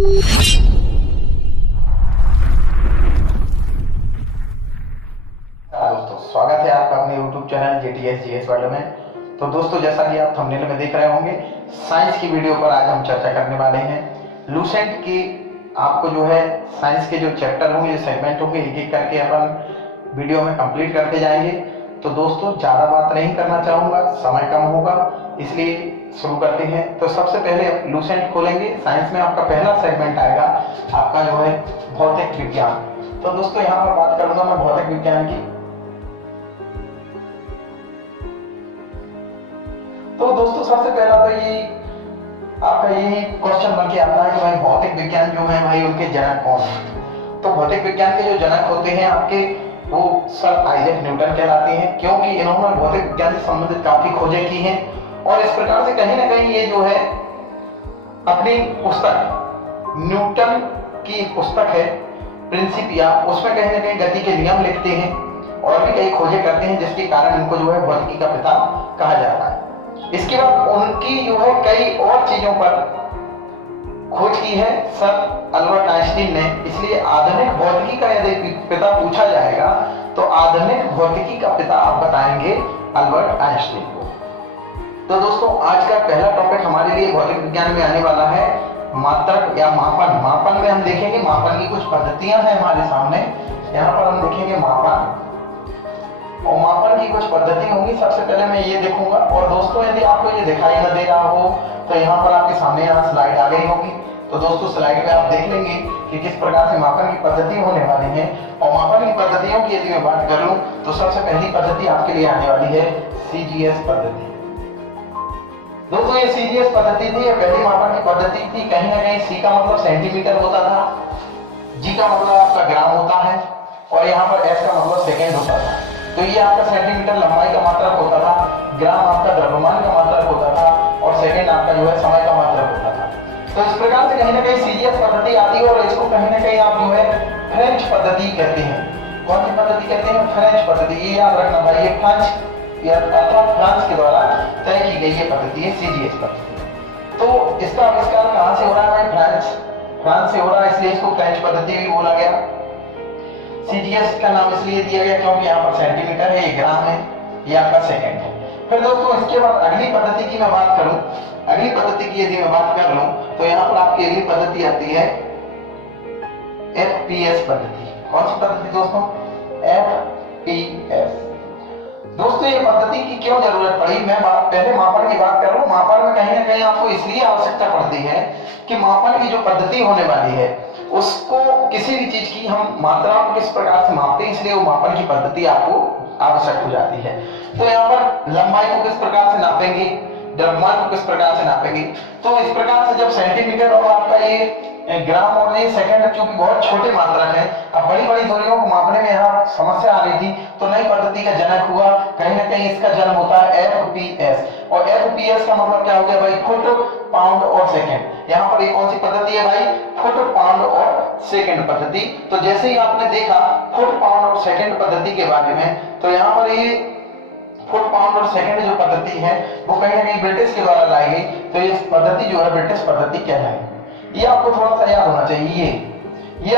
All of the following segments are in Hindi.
दोस्तों स्वागत है आपका अपने YouTube channel JTS GS world में। तो दोस्तों जैसा कि आप थंबनेल में देख रहे होंगे, साइंस की वीडियो पर आज हम चर्चा करने वाले हैं। लूसेंट की आपको जो है साइंस के जो चैप्टर होंगे, सेगमेंट होंगे, एक एक करके अपन वीडियो में कंप्लीट करते जाएंगे। तो दोस्तों ज़्यादा बात नहीं करना चाहूँगा, समय कम होगा, इसलिए शुरू करते हैं। तो सबसे पहले लूसेंट खोलेंगे। साइंस में आपका पहला सेगमेंट आएगा आपका जो है भौतिक विज्ञान। तो दोस्तों यहाँ पर बात करूंगा मैं भौतिक विज्ञान की। तो दोस्तों सबसे पहला तो ये आपका यही क्वेश्चन बन के आता है कि भाई भौतिक विज्ञान जो है भाई उनके जनक कौन है। तो भौतिक विज्ञान के जो जनक होते हैं आपके, वो सर आइजैक न्यूटन कहलाते हैं, क्योंकि इन्होंने भौतिक विज्ञान से संबंधित काफी खोजें की हैं। और इस प्रकार से कहीं ना कहीं ये जो है अपनी पुस्तक, न्यूटन की पुस्तक है प्रिंसिपिया, उसमें कहीं ना कहीं गति के नियम लिखते हैं और भी कई खोजें करते हैं, जिसके कारण इनको जो है भौतिकी का पिता कहा जाता है। इसके बाद उनकी जो है कई और चीजों पर खोज की है सर अल्बर्ट आइंस्टीन ने। इसलिए आधुनिक भौतिकी का यदि पिता पूछा जाएगा तो आधुनिक भौतिकी का पिता आप बताएंगे अल्बर्ट आइंस्टीन को। तो दोस्तों आज का पहला टॉपिक हमारे लिए भौतिक विज्ञान में आने वाला है मात्रक या मापन। मापन में हम देखेंगे, मापन की कुछ पद्धतियां हैं हमारे सामने। यहाँ पर हम देखेंगे मापन, और मापन की कुछ पद्धति होंगी। सबसे पहले मैं ये देखूंगा, और दोस्तों यदि आपको ये दिखाई न दे रहा हो तो यहाँ पर आपके सामने यहाँ स्लाइड आ गई होगी। तो दोस्तों स्लाइड में आप देख लेंगे कि किस प्रकार से मापन की पद्धति होने वाली है। और मापन की पद्धतियों की यदि मैं बात करूं तो सबसे पहली पद्धति आपके लिए आने वाली है CGS पद्धति। दोस्तों ये CGS पद्धति थी, ये पहली मापन की पद्धति थी। कहीं ना कहीं C का मतलब सेंटीमीटर होता था, G का मतलब आपका ग्राम होता है, और यहाँ पर S का मतलब सेकेंड होता था। तो ये आपका सेंटीमीटर लंबाई का मात्रक होता था, ग्राम आपका द्रव्यमान का मात्रक होता था, और सेकेंड आपका जो है समय का मात्रक होता था। तो इस प्रकार से कहीं ना कहीं CGS पद्धति आती है, और इसको कहीं ना कहीं आप जो है फ्रेंच पद्धति कहते हैं। कौन सी पद्धति कहते हैं? फ्रेंच पद्धति। ये याद रखना भाई, ये फ्रांस के द्वारा तय की गई ये पद्धति है CGS पद्धति। तो इसका आविष्कार कहाँ से हो रहा है भाई? फ्रांस से हो रहा है, इसलिए इसको फ्रेंच पद्धति भी बोला गया। CGS का नाम इसलिए दिया गया क्योंकि यहाँ पर सेंटीमीटर है, ये ग्राम है, ये आपका सेकंड है। फिर दोस्तों इसके बाद अगली पद्धति की मैं बात करूं, अगली पद्धति की यदि मैं बात कर लूं तो यहाँ पर आपकी अगली पद्धति आती है FPS पद्धति। कौन सी पद्धति दोस्तों? FPS। दोस्तों ये पद्धति की क्यों जरूरत पड़ी? मैं पहले मापन की बात कर रहा हूँ। मापन में कहीं ना कहीं आपको इसलिए आवश्यकता पड़ती है कि मापन की जो पद्धति होने वाली है उसको, किसी भी चीज की हम मात्रा को किस प्रकार से मापते हैं, इसलिए वो मापन की पद्धति आपको आवश्यक हो जाती है। तो यहाँ पर लंबाई को किस प्रकार से नापेंगे, द्रव्यमान को किस प्रकार से नापेंगे। तो इस प्रकार से जब सेंटीमीटर और आपका ये ग्राम और ये सेकंड चूंकि बहुत छोटे मात्रक है, अब बड़ी बड़ी दूरियों को मापने में यहाँ समस्या आ रही थी, तो नई पद्धति का जनक हुआ। कहीं ना कहीं इसका जन्म होता है FPS, और FPS का मतलब क्या हो गया भाई? फुट, पाउंड और सेकंड। यहाँ पर एक कौन सी पद्धति है भाई? फुट, पाउंड और सेकंड पद्धति। तो जैसे ही आपने देखा फुट, पाउंड और सेकंड पद्धति के बारे में, तो यहाँ पर ये फुट, पाउंड और सेकंड जो पद्धति है वो कहीं ना कहीं ब्रिटिश के द्वारा लाई गई। तो ये पद्धति जो है ब्रिटिश पद्धति कहलाएगी। ये आपको थोड़ा सा याद होना चाहिए। ये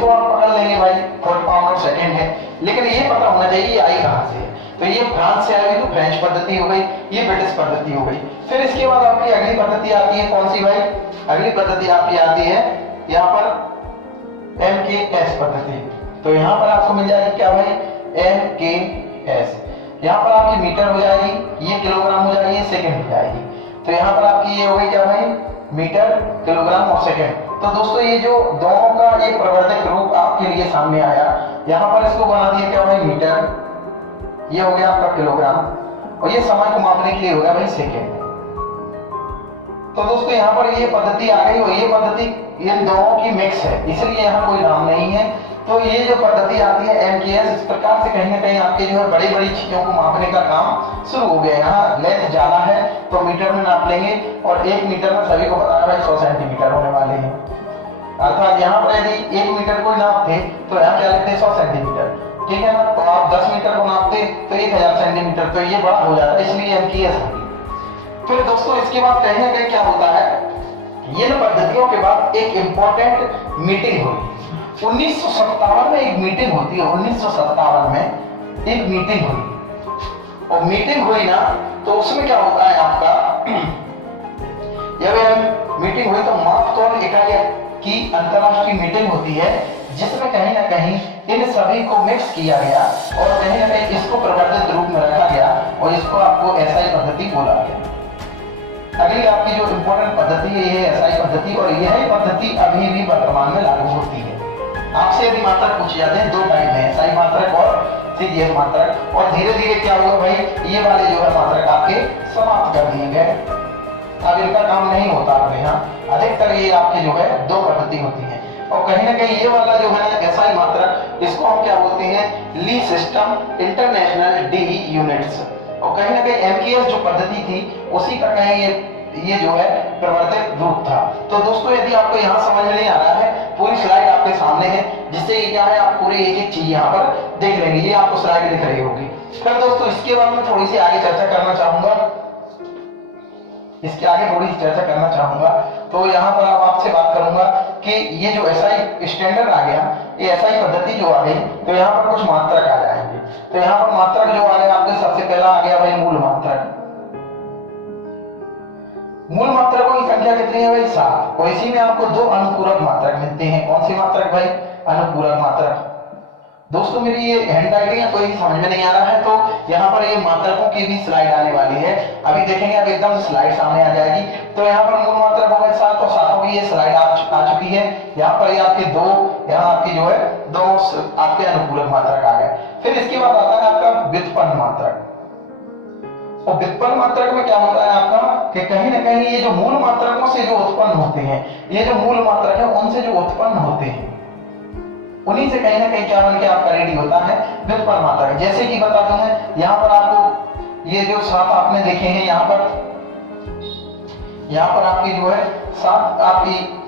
तो आप पकड़ लेंगे भाई, फुट, पाउंड और सेकंड है, लेकिन ये पता होना चाहिए ये आई कहां से है। तो ये फ्रांस से आई तो फ्रेंच पद्धति हो गई, ये ब्रिटिश पद्धति हो गई। फिर इसके बाद आपकी अगली पद्धति आती है, कौन सी भाई? अगली पद्धति आपकी आती है यहाँ पर MKS पद्धति। तो यहाँ पर आपको मिल जाएगी क्या भाई? MKS। यहाँ पर आपकी मीटर हो जाएगी, ये किलोग्राम हो जाएगी, ये सेकंड हो जाएगी। तो यहाँ पर आपकी ये हो गई क्या भाई? मीटर, किलोग्राम और सेकंड। तो दोस्तों ये जो दोनों का ये प्रवर्तक रूप आपके लिए सामने आया, यहाँ पर इसको बना दिया क्या भाई? मीटर, ये हो गया आपका किलोग्राम, और ये समय को मापने के लिए हो गया भाई सेकंड। तो दोस्तों यहाँ पर ये पद्धति आ गई, और ये पद्धति इन दोनों की मिक्स है, इसलिए यहाँ कोई नाम नहीं है। तो ये जो पद्धति आती है MKS, इस प्रकार से कहीं ना कहीं आपके जो है बड़ी बड़ी चीजों को मापने का काम शुरू हो गया। यहाँ लेंथ ज्यादा है तो मीटर में नाप लेंगे, और 1 मीटर में सभी को पता है 100 सेंटीमीटर होने वाले हैं। अर्थात यहाँ पर यदि 1 मीटर को नापते तो यहाँ क्या लिखते हैं? 100 सेंटीमीटर, ठीक है ना। तो आप 10 मीटर को नापते तो 1000 सेंटीमीटर, तो ये बड़ा हो जाता है, इसलिए MKS। फिर दोस्तों इसके बाद कहीं ना कहीं क्या होता है, इन पद्धतियों के बाद एक इंपॉर्टेंट मीटिंग हुई 1957 में। एक मीटिंग होती है 1957 में, एक मीटिंग हुई, और मीटिंग हुई ना तो उसमें क्या होता है आपका, जब मीटिंग हुई तो माप तौल इकाई की अंतरराष्ट्रीय मीटिंग होती है, जिसमें कहीं ना कहीं इन सभी को मिक्स किया गया और कहीं ना कहीं इसको प्रवर्तित रूप में रखा गया और इसको आपको एसआई पद्धति बोला गया। अगली आपकी जो इंपॉर्टेंट पद्धति है ये है एसआई पद्धति, और यह पद्धति अभी भी वर्तमान में लागू होती है। आपसे यदि मात्रक पूछे जाते हैं, दो टाइप है, एसआई मात्रक और सीजीएस मात्रक, और धीरे धीरे क्या होगा भाई, ये वाले जो है मात्रक आपके समाप्त कर दिए गए, अब इनका काम नहीं होता आपके यहाँ। अधिकतर ये आपके जो है दो पद्धति होती है, और कहीं ना कहीं ये वाला जो है एसआई मात्रक, इसको हम क्या बोलते हैं, ली सिस्टम इंटरनेशनल डी यूनिट्स, और कहीं ना कहीं एमकेएस जो पद्धति थी उसी का कहीं ये जो है प्रवर्तित रूप था। तो दोस्तों यदि आपको यहाँ समझ में नहीं आ रहा है, पूरी स्लाइड आपके सामने है, जिससे ये क्या है आप पूरी एक एक चीज यहाँ पर देख लेंगे, ये आपको स्लाइड दिख रही होगी। फिर दोस्तों इसके बाद में थोड़ी सी आगे चर्चा करना चाहूंगा, इसके आगे थोड़ी चर्चा करना चाहूंगा। तो यहाँ पर अब आपसे बात करूंगा कि ये जो एसआई स्टैंडर्ड आ गया, ये एसआई पद्धति जो आ गई, तो यहाँ पर कुछ मात्रक आ जाएंगे। तो यहाँ पर मात्रक जो आ गया आपके, सबसे पहला आ गया भाई मूल मात्रक। मूल मात्रकों की संख्या कितनी है भाई, 7, और इसी में आपको दो अनुपूरक मात्रक मिलते हैं। कौन सी मात्रक भाई, अनुपूरक मात्रक। दोस्तों मेरी ये हैंड राइटिंग कोई समझ में नहीं आ रहा है, तो यहाँ पर ये मात्रकों की भी स्लाइड आने वाली है, अभी देखेंगे, अब एकदम स्लाइड सामने आ जाएगी। तो यहाँ पर मूल मात्रक हो गए 7, और सातों की ये स्लाइड आ चुकी है। यहाँ पर ये आपके दो, यहाँ आपकी जो है दो आपके अनुपूरक मात्रक आ गए। फिर इसके बाद आता है आपका व्युत्पन्न मात्रक, और व्युत्पन्न मात्रक में क्या होता है आपका कि कहीं ना कहीं ये जो मूल मात्रकों से जो उत्पन्न होते हैं, ये जो मूल मात्रक है उनसे जो उत्पन्न होते हैं, उन्हीं से कहीं ना कहीं क्या बन के आपका रेडी होता है व्युत्पन्न मात्रक। जैसे कि बता दूं मैं, यहाँ पर आपको ये जो 7 आपने देखे हैं, यहाँ पर आपकी जो है 7 आपकी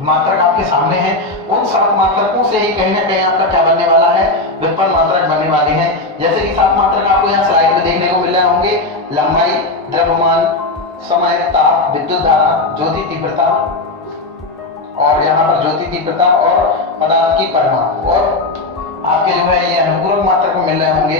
मात्रक आपके सामने हैं। उन 7 मात्रकों से ही कहीं ना कहीं आपका क्या बनने वाला है, व्युत्पन्न मात्रक बनने वाली है। जैसे कि 7 मात्रक आपको यहाँ स्लाइड में देखने को मिल रहे होंगे, लंबाई, द्रव्यमान, समय, ताप, विद्युत धारा, ज्योति तीव्रता, और यहाँ पर ज्योति तीव्रता और पदार्थ की परिमाण, और आपके जो है ये अनुपूरक मात्रक मिल रहे होंगे,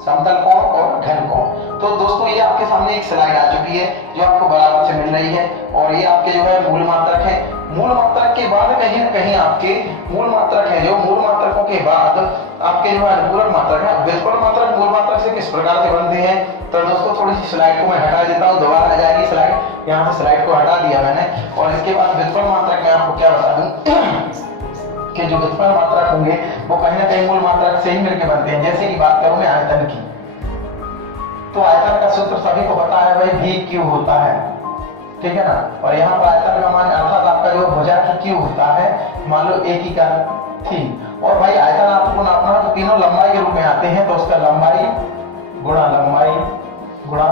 समतल कोण और घन कोण। तो दोस्तों ये आपके सामने एक स्लाइड आ चुकी है जो आपको बराबर से मिल रही है, और ये आपके जो है मूल मात्रक है। मूल मात्रक के बाद कहीं ना कहीं आपके मूल मात्रक है, जो मूल मात्रकों के बाद आपके जो है अनुपूरक मात्रक है। व्युत्पन्न मात्रक मूल मात्रक से किस प्रकार से बनते हैं, तो दोस्तों थोड़ी सी स्लाइड को मैं हटा देता हूँ, दोबारा आ जाएगी स्लाइड, यहाँ से स्लाइड को हटा दिया मैंने। और इसके बाद व्युत्पन्न मात्रक में आपको क्या बता दूं कि जो व्युत्पन्न मात्रक होंगे वो कहीं ना कहीं मूल मात्रक से ही मिलकर बनते हैं। जैसे कि बात करूं मैं आयतन की, तो आयतन का सूत्र सभी को पता है भाई, भी क्यू होता है, ठीक है ना। और यहाँ पर आयतन का मान अर्थात आपका जो भुजा की क्यू होता है, मान लो एक ही का थी, और भाई आयतन आपको नापना है तो तीनों लंबाई के रूप में आते हैं, तो उसका लंबाई गुणा लंबाई गुणा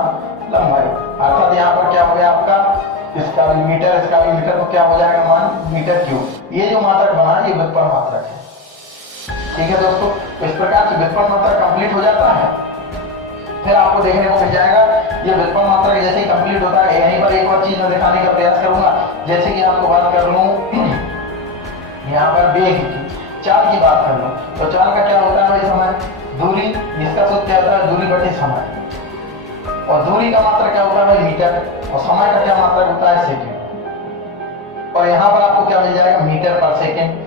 लंबाई, अर्थात यहाँ पर क्या हो गया आपका, इसका भी मीटर, इसका भी मीटर, तो क्या हो जाएगा मान मीटर क्यूब। ये जो मात्रक बना ये व्युत्पन्न मात्रक है, ठीक है दोस्तों। इस प्रकार से व्युत्पन्न मात्रक कंप्लीट हो जाता है। फिर आपको देखने को मिल जाएगा ये व्युत्पन्न मात्रक जैसे ही कंप्लीट होता है, यहीं पर एक और चीज मैं दिखाने का प्रयास करूंगा। जैसे कि आपको बात कर लूं यहाँ पर वेग की, चाल की बात कर लूं, तो चाल का क्या होता है भाई, समय, दूरी, इसका सूत्र क्या होता है, दूरी बटे समय, और दूरी का मात्रक क्या होता है भाई मीटर, और समय का क्या मात्रक होता है सेकंड, और यहाँ पर आपको क्या मिल जाएगा मीटर पर सेकंड।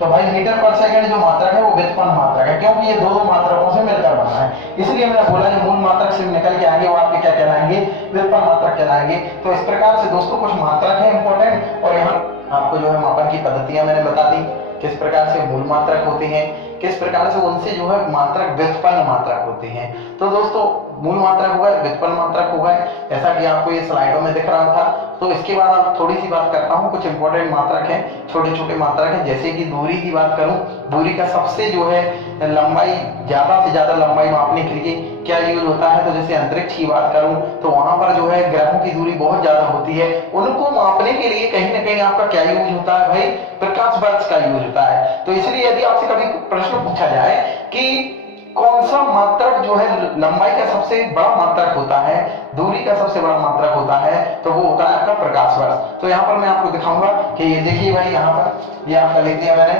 तो भाई मीटर पर सेकंड जो मात्रक है वो व्युत्पन्न मात्रक है, क्योंकि ये दो मात्रकों से मिलकर बना है, इसलिए मैंने बोला जो मूल मात्रक से निकल के आएंगे वो आपके क्या कहलाएंगे, व्युत्पन्न मात्रक कहलाएंगे। तो इस प्रकार से दोस्तों कुछ मात्रक है इंपॉर्टेंट, और यहाँ आपको जो है मापन की पद्धतियां मैंने बता दी, किस प्रकार से मूल मात्रक होते हैं, किस प्रकार से उनसे जो है मात्रक व्युत्पन्न मात्रक होते हैं। तो दोस्तों मूल मात्रक हो गए, व्युत्पन्न मात्रक हो गए, ऐसा कि आपको ये स्लाइडों में दिख रहा था। तो इसके बाद आप थोड़ी सी बात करता हूँ, कुछ इंपॉर्टेंट मात्रक हैं, छोटे छोटे मात्रक हैं। जैसे कि दूरी की बात करूं, दूरी का सबसे जो है लंबाई, ज्यादा से ज्यादा लंबाई मापने के लिए क्या यूज होता है, तो जैसे अंतरिक्ष की बात करूं तो वहां पर जो है ग्रहों की दूरी बहुत ज्यादा होती है, उनको मापने के लिए कहीं ना कहीं आपका क्या यूज होता है भाई, प्रकाश वर्ष का यूज होता है। तो इसलिए यदि आपसे कभी प्रश्न पूछा जाए कि कौन सा मात्रक जो है लंबाई का सबसे बड़ा मात्रक होता है, दूरी का सबसे बड़ा मात्रक होता है, तो वो होता है आपका प्रकाश वर्ष। तो यहाँ पर मैं आपको दिखाऊंगा कि ये देखिए भाई, यहाँ पर ये आपका लिख दिया मैंने,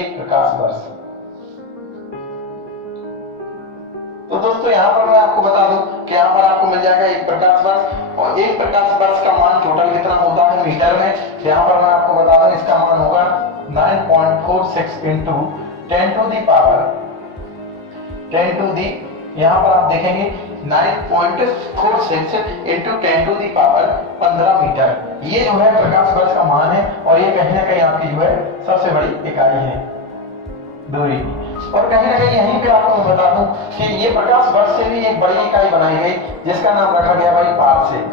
एक प्रकाश वर्ष। तो दोस्तों यहाँ पर मैं आपको बता दूं कि यहाँ पर आपको मिल जाएगा एक प्रकाश वर्ष, और एक प्रकाश वर्ष का मान टोटल कितना होता है मीटर में। यहाँ पर मैं आपको बता दूं इसका मान होगा 9.46 into 10 to the power 10 to the, यहाँ पर आप देखेंगे 9.46 into 10 to the power 15 metre. ये जो है प्रकाश वर्ष का मान है, और ये कहीं ना कहीं आपकी जो है सबसे बड़ी इकाई है दूरी की। और कहीं ना कहीं यहीं पे आपको मैं बता दूं कि ये प्रकाश वर्ष से भी एक बड़ी इकाई बनाई गई, जिसका नाम रखा गया भाई पारसेक।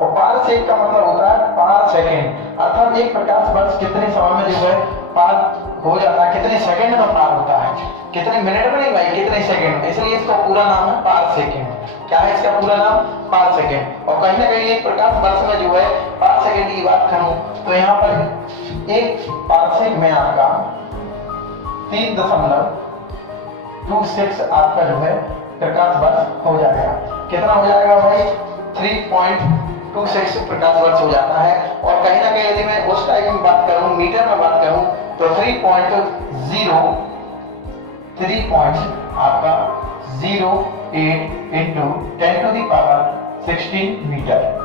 और पारसेक का मतलब होता है पार सेकेंड, अर्थात एक प्रकाश वर्ष कितने समय में जो है पार हो जाता है, कितने सेकंड में पार होता है, कितने मिनट में नहीं भाई, कितने सेकंड में। इसलिए इसका पूरा नाम है पार सेकेंड। क्या है इसका पूरा नाम? पार सेकेंड। और कहीं ना कहीं एक प्रकाश वर्ष में जो है पार सेकेंड की बात करूं तो यहाँ पर एक पारसेक में आपका 3.26 आपका जो है प्रकाश वर्ष हो जाएगा। कितना हो जाएगा भाई? 3.26 प्रकाश वर्ष हो जाता है। और कहीं ना कहीं यदि मैं उस टाइम में बात करूं, मीटर में बात करूं, तो 3.08 into 10 to the power 16 metre.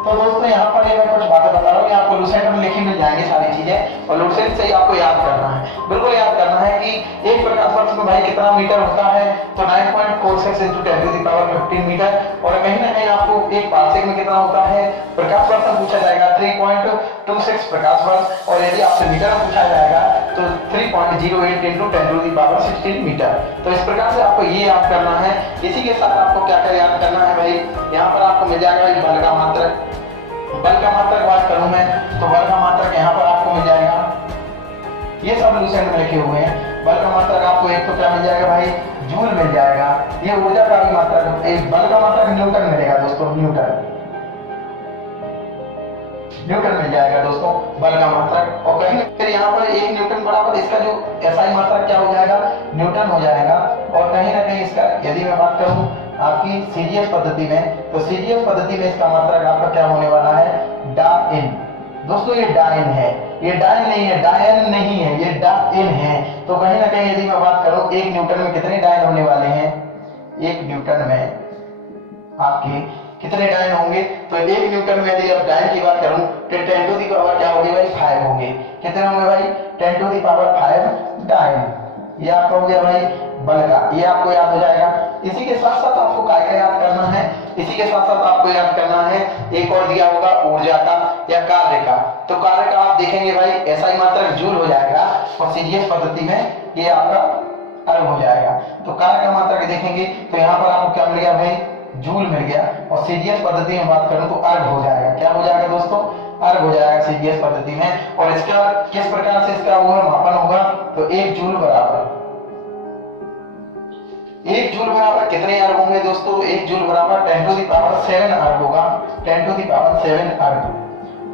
तो दोस्तों यहाँ पर ये मैं कुछ बातें बता रहा हूँ, आपको लूसेंट में लिखी मिल जाएंगी सारी चीजें, और लूसेंट से ही आपको याद करना है, बिल्कुल याद करना है कि एक प्रकाश वर्ष में भाई कितना मीटर होता है, तो 9.46 into 10 to the power 15 metre. और कहीं ना कहीं आपको एक पारसेक में कितना होता है प्रकाश वर्ष में पूछा जाएगा 3.26 प्रकाश वर्ष, और यदि आपसे मीटर में पूछा जाएगा तो 3.08 into 10 to the power 16 metre. तो इस प्रकार से आपको ये याद करना है। इसी के साथ आपको क्या क्या याद करना है भाई, यहाँ पर आपको मिल जाएगा बल का मात्रक। बल का मात्रक बात करूं मैं, तो बल का मात्रक यहाँ पर आपको मिल जाएगा, ये सब लूसेंट में लिखे हुए हैं। बल का मात्रक आपको एक तो क्या मिल जाएगा भाई, जूल मिल जाएगा। ये ऊर्जा का भी मात्रक, एक बल का मात्रक न्यूटन मिलेगा दोस्तों, न्यूटन मिल जाएगा दोस्तों बल का मात्रक। और कहीं फिर यहाँ पर 1 न्यूटन बराबर इसका जो एसआई मात्रक क्या हो जाएगा, न्यूटन हो जाएगा। और कहीं ना कहीं इसका यदि मैं बात करूं आपकी सीजीएस पद्धति में, तो सीजीएस पद्धति में इसका मात्रक आपका क्या होने वाला है, डाइन। दोस्तों ये डाइन है, ये डाइन नहीं है, डायन नहीं है, ये डाइन है। तो कहीं ना कहीं यदि मैं बात करूं 1 न्यूटन में कितने डाइन होने वाले हैं, 1 न्यूटन में आपके कितने डाइन होंगे, तो 1 न्यूटन में यदि आप डाइन की बात करूं तो 10 टू दी पावर क्या होगी भाई, 5 होंगे। कितने होंगे भाई, 10 टू दी पावर 5 डाइन। ये आपका हो गया भाई बल का, ये आपको याद हो जाएगा। इसी के साथ साथ आपको क्या क्या याद करना है, इसी के साथ साथ आपको याद करना है, एक और दिया होगा ऊर्जा का या कार्य का। तो कार्य का आप देखेंगे भाई एसआई मात्रक जूल हो जाएगा, और सीजीएस पद्धति में ये आपका अर्ग हो जाएगा। तो कार्य का मात्रक देखेंगे तो यहाँ पर आपको क्या मिल गया भाई, जूल मिल गया। और सीजीएस पद्धति में बात करूं तो अर्ग हो जाएगा। क्या हो जाएगा दोस्तों, अर्ग हो जाएगा सीजीएस पद्धति में। और इसका किस प्रकार से इसका वो मापन होगा, तो 1 जूल बराबर 1 जूल बराबर कितने अर्ग होंगे दोस्तों, 1 जूल बराबर 10 टू दी पावर 7 अर्ग होगा, 10 टू दी पावर 7 अर्ग।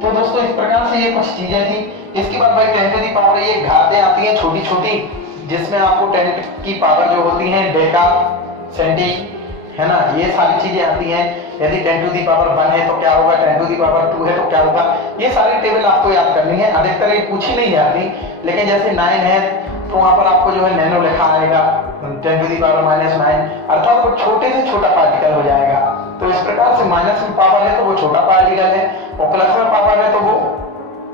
तो दोस्तों इस प्रकार से ये कुछ चीजें थी। इसके बाद भाई 10 टू दी पावर ये घातें आती हैं छोटी छोटी, जिसमें आपको 10 की पावर जो होती है डेका सेंटी है ना, ये सारी चीजें आती हैं। यदि 10 टू दी पावर 1 है तो क्या होगा, 10 टू दी पावर 2 है तो क्या होगा, ये सारी टेबल आपको याद करनी है। अधिकतर ये पूछी नहीं जाती, लेकिन जैसे 9 है तो वहां पर आपको जो है नैनो लिखा आएगा, 10 टू दी पावर -9, अर्थात वो छोटे से छोटा पार्टिकल हो जाएगा। तो इस प्रकार से माइनस में पावर है तो वो छोटा पार्टिकल है, और प्लस में पावर है तो वो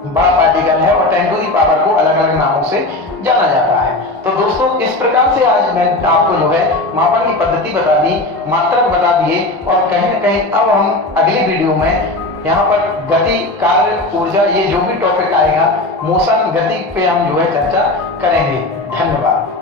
बड़ा पार्टिकल है, और 10 टू दी पावर को अलग अलग नामों से जाना जाता है। तो दोस्तों इस प्रकार से आज मैं आपको जो है मापन की पद्धति बता दी, मात्रक बता दिए, और कहीं ना कहीं अब हम अगली वीडियो में यहाँ पर गति, कार्य, ऊर्जा, ये जो भी टॉपिक आएगा, मोशन, गति पे हम जो है चर्चा करेंगे। धन्यवाद।